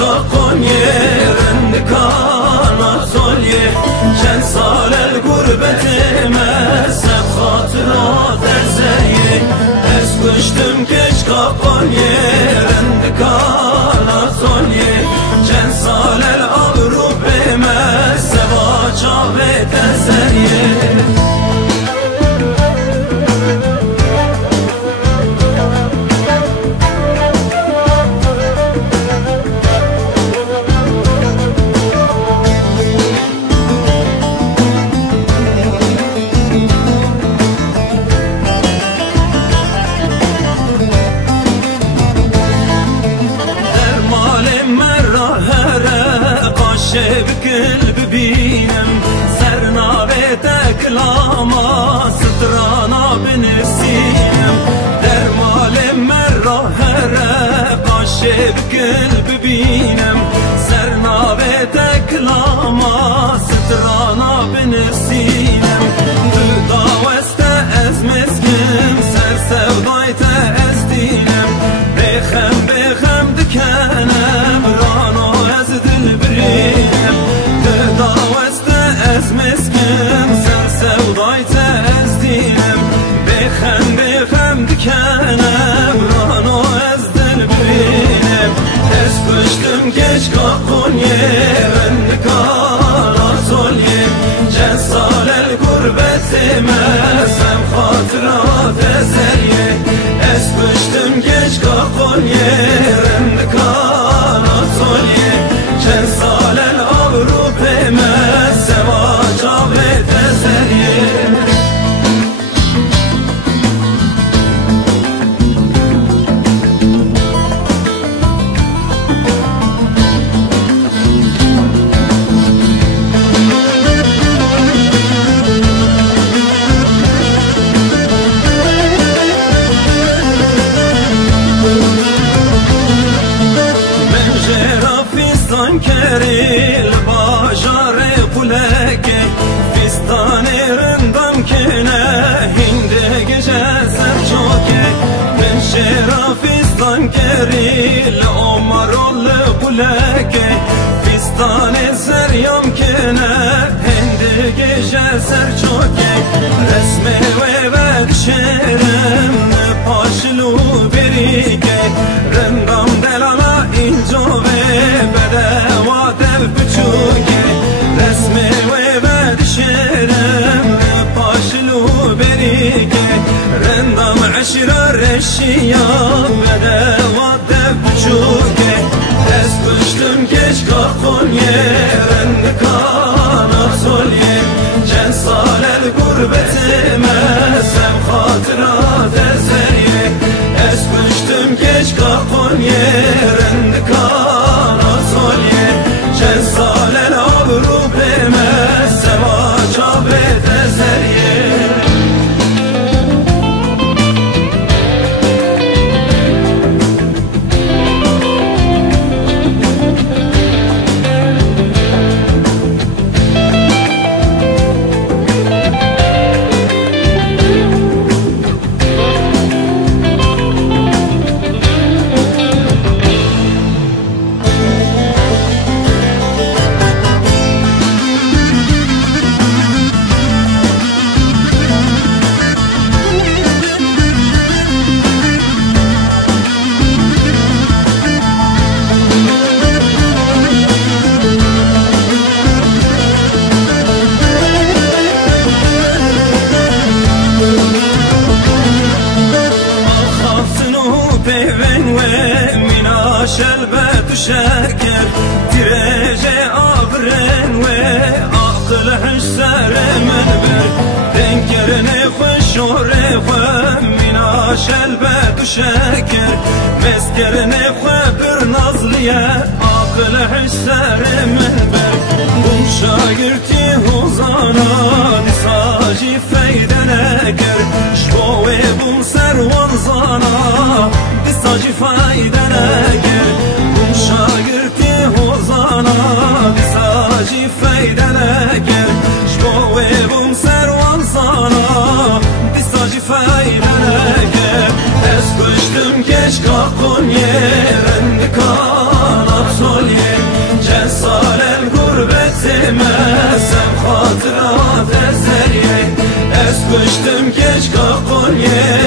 Kalkon yerinde kanat ol ye Şen salel gurbetime Seb hatırat erzeye Ez kuştum geç kalkon yerinde kanat ol ye Şen salel avrupime Seb açavet erzeye بكل ببينم سرنا بيتك لاما سترانا بنفسينم درمال مرة هرقاش بكل ببينم سرنا بيتك لاما سترانا بنفسينم دودا وست از مسكم سر سودايت از دينم بخم دكانم رانو از دل بريم از مسکن سر سودایت از دینم بخم دکنم رانو از دل برینم از کشتم گچ کاکون یرن کارات olیم چند سال الگربت مسم خاطرات ازریه از کشتم گچ کاکون یرن کارات olیم چند سال الابروپ مسم آجابت ازریه کریل باجار پولکه فستان رندم کنه هنده گجه سر چوکه من شرا فستان کریل عمرال پولکه فستان سریام کنه هنده گجه سر چوکه رسم و بد شرم پاشلو بریکه رندم دلالا اینجا بده بچوکه رسم و بد شرم پاشلو بریکه رندم عشرا رشیا بده بچوکه از کشتم گچ کاخون یرن کانات olیم چند سال الگربت مسم خاطرات ازریه از کشتم گچ کاخون یرن کانات olیم چند سال الابروپ مسم آجابت ازریه شلبت وشكر ترجع أبرن وأقلعش سر منبر تنكرني خوش وريخ منا شلبت وشكر مسكرني خبر نظلية أقلعش سر منبر بوم شاقرتي هوزانا دي Piştim geç kakon ye